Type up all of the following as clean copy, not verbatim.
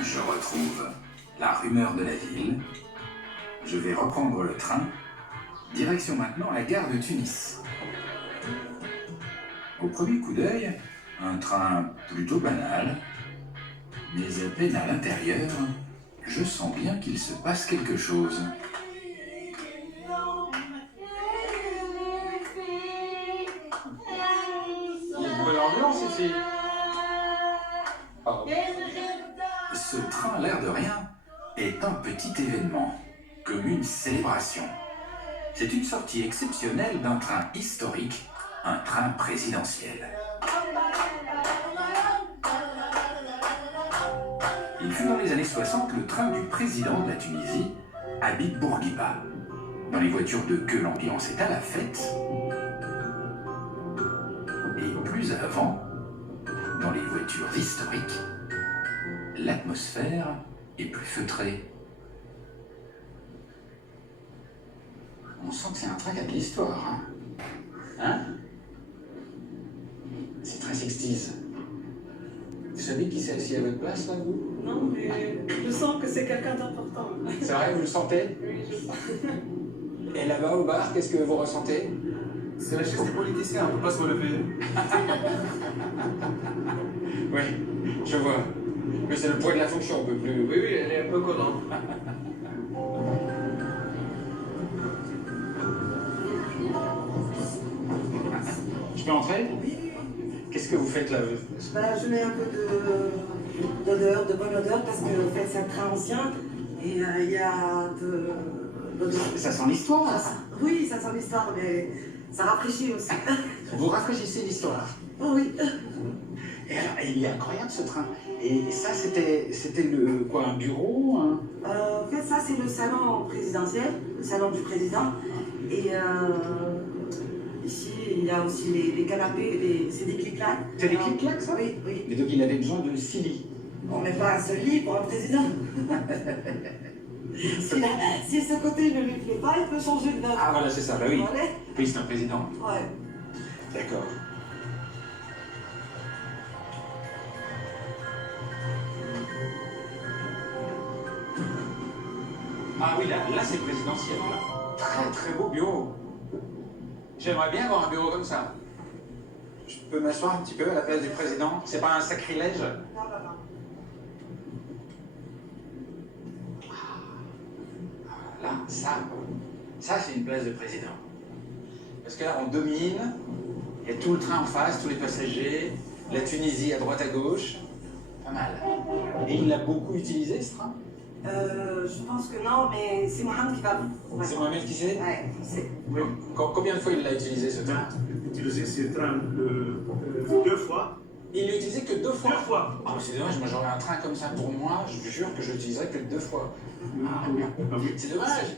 Je retrouve la rumeur de la ville. Je vais reprendre le train. Direction maintenant la gare de Tunis. Au premier coup d'œil, un train plutôt banal. Mais à peine à l'intérieur, je sens bien qu'il se passe quelque chose. Bonne ambiance ici. Oh. Ce train, l'air de rien, est un petit événement, comme une célébration. C'est une sortie exceptionnelle d'un train historique, un train présidentiel. Il fut dans les années 60 le train du président de la Tunisie, Habib Bourguiba. Dans les voitures de queue, l'ambiance est à la fête. Et plus avant, dans les voitures historiques, l'atmosphère est plus feutrée. On sent que c'est un train qui a de l'histoire, hein? Hein? C'est très 60s. Vous savez qui c'est assis à votre place, là, vous? Non, mais je sens que c'est quelqu'un d'important. C'est vrai, vous le sentez? Oui, je sens. Et là-bas, au bar, qu'est-ce que vous ressentez? C'est la chaise des politiciens, on peut pas se relever. Oui, je vois. Mais c'est le poids de la fonction, on peut plus... Oui, elle est un peu collante. Je peux entrer? Oui. Qu'est-ce que vous faites là? Je mets un peu d'odeur, de bonne odeur, parce que en fait, c'est un train ancien et il y a de l'odeur. Ça sent l'histoire. Oui, ça sent l'histoire, mais ça rafraîchit aussi. Vous rafraîchissez l'histoire. Oh oui. Et alors, il est incroyable ce train. Et ça, c'était le quoi, un bureau, En fait, ça, c'est le salon présidentiel, le salon du président. Et ici, il y a aussi les canapés, c'est des clics-clacs. C'est des clics-clacs, ça? Oui, oui. Et donc, il avait besoin de 6 lits. On met pas un seul lit pour un président. Si ce côté ne lui plaît pas, il peut changer de note. Ah, voilà, c'est ça, bah oui. Voilà. Oui, c'est un président. Ouais. D'accord. Ah oui, là c'est présidentiel, là. Très très beau bureau. J'aimerais bien avoir un bureau comme ça. Je peux m'asseoir un petit peu à la place du président? C'est pas un sacrilège? Non, non, non. Là, ça c'est une place de président. Parce que là, on domine, il y a tout le train en face, tous les passagers, la Tunisie à droite à gauche. Pas mal. Et il l'a beaucoup utilisé, ce train? Je pense que non, mais c'est Mohamed qui va. C'est Mohamed qui sait? Ouais, c'est. Combien de fois il l'a utilisé, ce train? Utilisé ce train 2 fois. Il l'a utilisé que 2 fois? 2 fois. Ah, c'est dommage, moi j'aurais un train comme ça pour moi, je vous jure que je l'utiliserai que 2 fois. Ah oui. C'est dommage.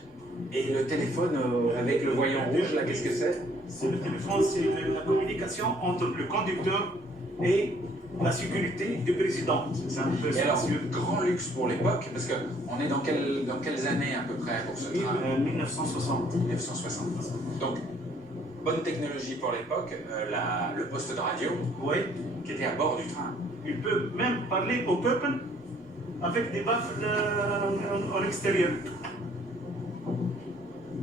Et le téléphone avec le voyant rouge, là, qu'est-ce que c'est? C'est le téléphone, c'est la communication entre le conducteur et la sécurité du président. C'est un peu Et alors, spacieux. grand luxe pour l'époque, parce qu'on est dans quelles années à peu près pour ce train? 1960. 1960. Donc, bonne technologie pour l'époque, le poste de radio Oui. qui était à bord du train. Il peut même parler au peuple avec des baffles en extérieur.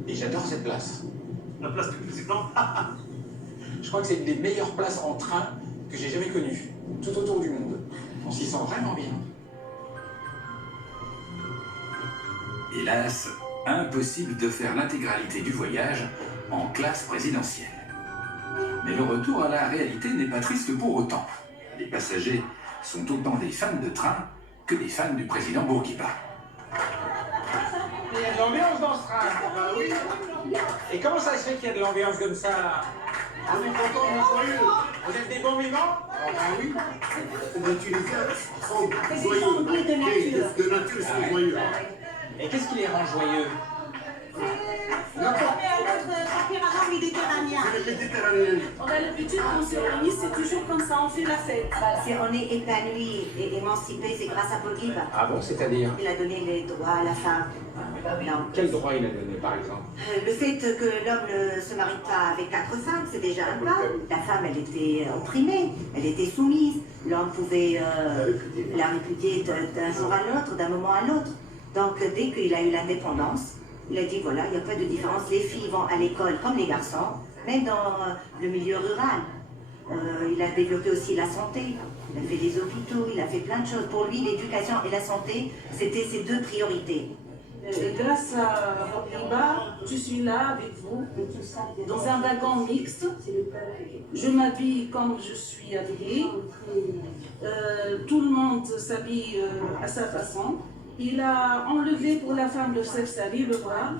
Et j'adore cette place. La place du président. Je crois que c'est une des meilleures places en train que j'ai jamais connues, tout autour du monde. On s'y sent vraiment bien. Hélas, impossible de faire l'intégralité du voyage en classe présidentielle. Mais le retour à la réalité n'est pas triste pour autant. Les passagers sont autant des fans de train que des fans du président Bourguiba. Il y a de l'ambiance dans ce train. Ah oui. Et comment ça se fait qu'il y a de l'ambiance comme ça là? On est content, on est joyeux. Vous êtes des bons vivants? Ah oui. Les Tunisiens sont Des joyeux. sangliers de nature. De nature, ils sont joyeux. Et qu'est-ce qui les rend joyeux? N'importe. tempérament méditerranéen. C'est le Méditerranéen. On a l'habitude qu'on se réunit, c'est toujours comme ça, on fait la fête. On est épanoui et émancipé, c'est grâce à Bourguiba. Ah bon, c'est-à-dire? Il a donné les droits à la femme. Non. Quel droit il a donné par exemple? Le fait que l'homme ne se marie pas avec 4 femmes, c'est déjà un pas. La femme, elle était opprimée, elle était soumise. l'homme pouvait la répudier d'un jour à l'autre, d'un moment à l'autre. Donc dès qu'il a eu l'indépendance, il a dit voilà, il n'y a pas de différence, les filles vont à l'école comme les garçons, même dans le milieu rural. Il a développé aussi la santé, il a fait des hôpitaux, il a fait plein de choses. Pour lui, l'éducation et la santé, c'était ses deux priorités. Et grâce à Robliba, je suis là avec vous, dans un wagon mixte. Je m'habille comme je suis habillée. Tout le monde s'habille à sa façon. Il a enlevé pour la femme de Sefsali le voile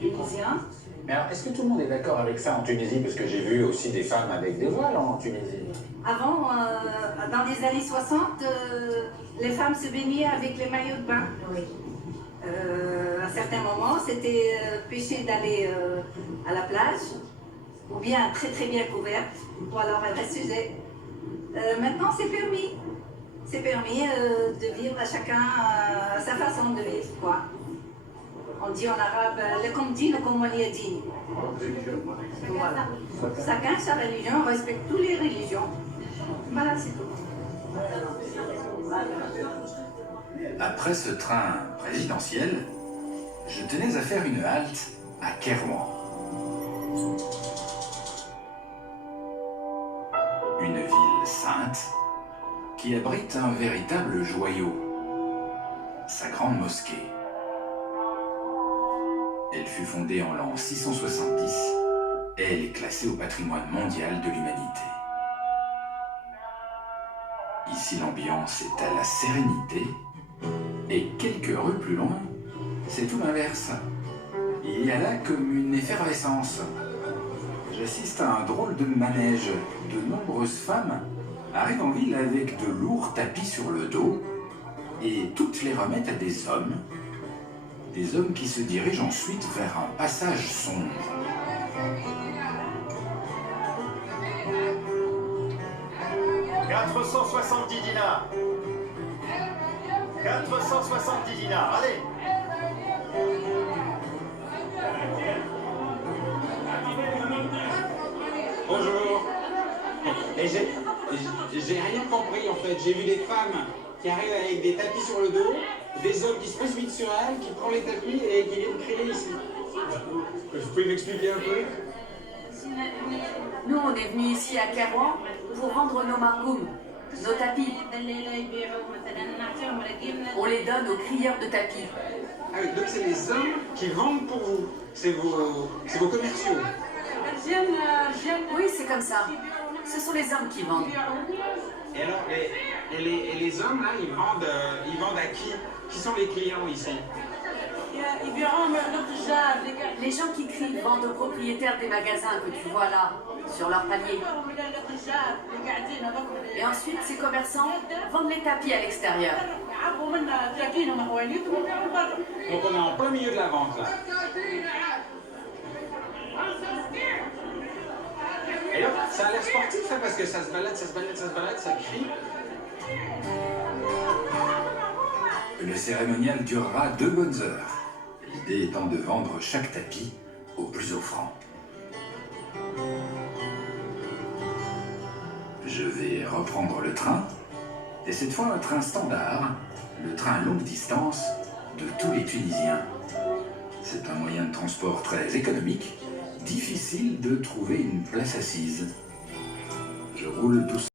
tunisien. Mais alors, est-ce que tout le monde est d'accord avec ça en Tunisie? Parce que j'ai vu aussi des femmes avec des voiles en Tunisie. Avant, dans les années 60, les femmes se baignaient avec les maillots de bain. Oui. À certains moments, c'était péché d'aller à la plage, ou bien très très bien couverte, ou alors elle restait. Maintenant, c'est permis. C'est permis de vivre à chacun sa façon de vivre, quoi. On dit en arabe, le comme dit, le comme dit. Voilà. Chacun sa religion, on respecte toutes les religions. Voilà, c'est tout. Après ce train présidentiel, je tenais à faire une halte à Kairouan. Une ville sainte qui abrite un véritable joyau, sa grande mosquée. Elle fut fondée en l'an 670 et elle est classée au patrimoine mondial de l'humanité. Ici, l'ambiance est à la sérénité et quelques rues plus loin, c'est tout l'inverse. Il y a là comme une effervescence. J'assiste à un drôle de manège. De nombreuses femmes arrivent en ville avec de lourds tapis sur le dos et toutes les remettent à des hommes. Des hommes qui se dirigent ensuite vers un passage sombre. « 470 dinars. 470 dinars, allez. Bonjour. Et j'ai rien compris en fait. J'ai vu des femmes qui arrivent avec des tapis sur le dos, des hommes qui se précipitent sur elles, qui prennent les tapis et qui viennent crier ici. Vous pouvez m'expliquer un peu? Nous, on est venus ici à Kairouan pour vendre nos margoum, nos tapis. On les donne aux crieurs de tapis. Ah oui, donc c'est les hommes qui vendent pour vous. C'est vos commerciaux. Oui, c'est comme ça. Ce sont les hommes qui vendent. Et alors, les hommes là, ils vendent à qui? Qui sont les clients ici? Les gens qui crient vendent aux propriétaires des magasins que tu vois là, sur leur panier. Et ensuite, ces commerçants vendent les tapis à l'extérieur. Donc on est en plein milieu de la vente là. Et là, ça a l'air sportif hein, parce que ça se balade, ça crie. Le cérémonial durera 2 bonnes heures. L'idée étant de vendre chaque tapis au plus offrant. Je vais reprendre le train, et cette fois un train standard, le train longue distance de tous les Tunisiens. C'est un moyen de transport très économique, difficile de trouver une place assise. Je roule doucement.